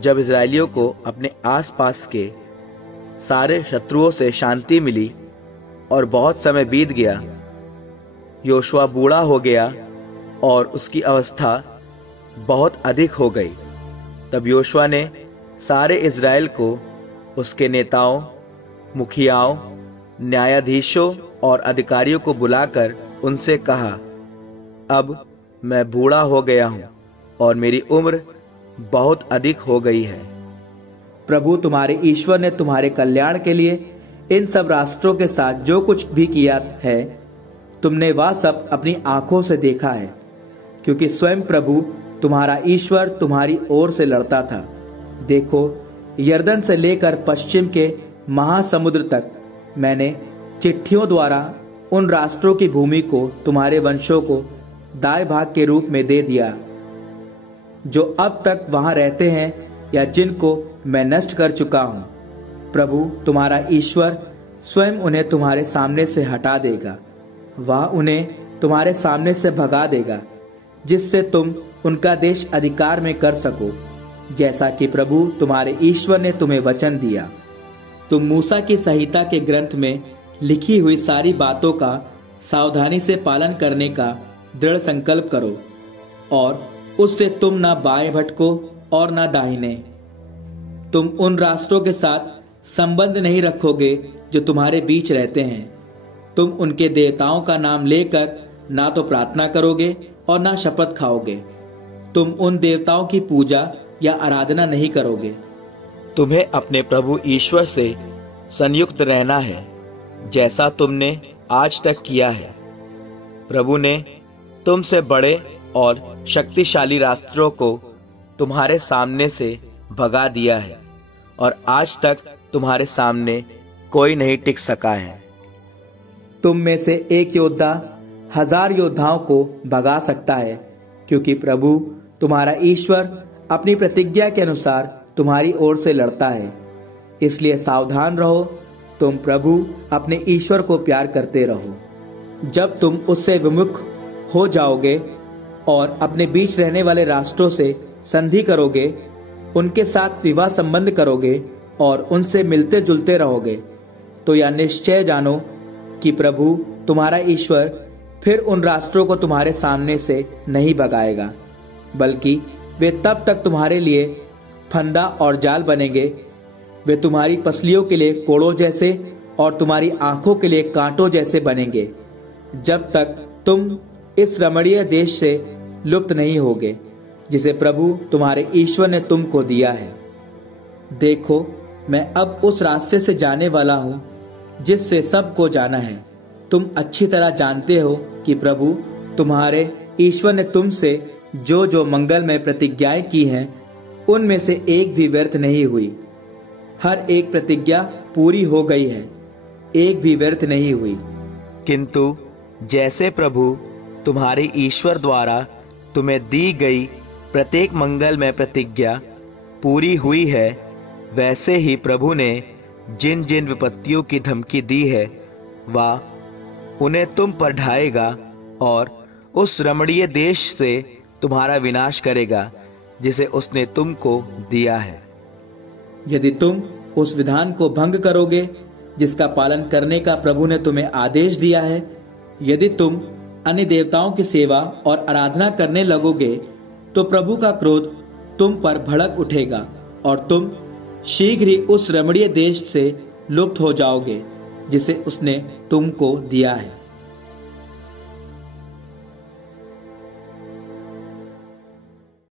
जब इजरायलियों को अपने आसपास के सारे शत्रुओं से शांति मिली और बहुत समय बीत गया, योशुआ बूढ़ा हो गया और उसकी अवस्था बहुत अधिक हो गई। तब योशुआ ने सारे इज़राइल को उसके नेताओं, मुखियाओं, न्यायाधीशों और अधिकारियों को बुलाकर उनसे कहा, अब मैं बूढ़ा हो गया हूँ और मेरी उम्र बहुत अधिक हो गई है। प्रभु तुम्हारे ईश्वर ने तुम्हारे कल्याण के लिए इन सब राष्ट्रों के साथ जो कुछ भी किया है, तुमने वह सब अपनी आंखों से देखा है, क्योंकि स्वयं प्रभु तुम्हारा ईश्वर तुम्हारी ओर से लड़ता था। देखो, यरदन से लेकर पश्चिम के महासमुद्र तक मैंने चिट्ठियों द्वारा उन राष्ट्रों की भूमि को तुम्हारे वंशों को दाएं भाग के रूप में दे दिया, जो अब तक वहां रहते हैं या जिनको मैं नष्ट कर चुका हूं। प्रभु तुम्हारा ईश्वर स्वयं उन्हें तुम्हारे सामने से हटा देगा, वह उन्हें तुम्हारे सामने से भगा देगा, जिससे तुम उनका देश अधिकार में कर सको, जैसा कि प्रभु तुम्हारे ईश्वर ने तुम्हें वचन दिया। तुम मूसा की संहिता के ग्रंथ में लिखी हुई सारी बातों का सावधानी से पालन करने का दृढ़ संकल्प करो, और उससे तुम ना बाएं भटको और ना दाहिने। तुम उन राष्ट्रों के साथ संबंध नहीं रखोगे जो तुम्हारे बीच रहते हैं। तुम उनके देवताओं का नाम लेकर ना तो प्रार्थना करोगे और ना शपथ खाओगे। तुम उन देवताओं की पूजा या आराधना नहीं करोगे। तुम्हें अपने प्रभु ईश्वर से संयुक्त रहना है, जैसा तुमने आज तक किया है। प्रभु ने तुमसे बड़े और शक्तिशाली राष्ट्रों को तुम्हारे सामने से भगा दिया है, और आज तक तुम्हारे सामने कोई नहीं टिक सका है। तुम में से एक योद्धा 1000 योद्धाओं को भगा सकता है, क्योंकि प्रभु तुम्हारा ईश्वर अपनी प्रतिज्ञा के अनुसार तुम्हारी ओर से लड़ता है। इसलिए सावधान रहो, तुम प्रभु अपने ईश्वर को प्यार करते रहो। जब तुम उससे विमुख हो जाओगे और अपने बीच रहने वाले राष्ट्रों से संधि करोगे, उनके साथ विवाह संबंध करोगे और उनसे मिलते जुलते रहोगे, तो यह निश्चय जानो कि प्रभु तुम्हारा ईश्वर फिर उन राष्ट्रों को तुम्हारे सामने से नहीं भगाएगा, बल्कि वे तब तक तुम्हारे लिए फंदा और जाल बनेंगे। वे तुम्हारी पसलियों के लिए कोड़ों जैसे और तुम्हारी आंखों के लिए कांटों जैसे बनेंगे, जब तक तुम इस रमणीय देश से लुप्त नहीं होगे, जिसे प्रभु तुम्हारे ईश्वर ने तुमको दिया है। देखो, मैं अब उस रास्ते से जाने वाला हूँ जिससे सबको जाना है। तुम अच्छी तरह जानते हो कि प्रभु तुम्हारे ईश्वर ने तुमसे जो जो मंगलमय प्रतिज्ञाएं की हैं, उनमें से एक भी व्यर्थ नहीं हुई। हर एक प्रतिज्ञा पूरी हो गई है, एक भी व्यर्थ नहीं हुई। किंतु जैसे प्रभु तुम्हारे ईश्वर द्वारा तुम्हें दी गई प्रत्येक मंगलमय प्रतिज्ञा पूरी हुई है, वैसे ही प्रभु ने जिन जिन विपत्तियों की धमकी दी है, वह उन्हें तुम पर ढाएगा और उस रमणीय देश से तुम्हारा विनाश करेगा, जिसे उसने तुमको दिया है। यदि तुम उस विधान को भंग करोगे जिसका पालन करने का प्रभु ने तुम्हें आदेश दिया है, यदि तुम अन्य देवताओं की सेवा और आराधना करने लगोगे, तो प्रभु का क्रोध तुम पर भड़क उठेगा और तुम शीघ्र ही उस रमणीय देश से लुप्त हो जाओगे जिसे उसने तुमको दिया है।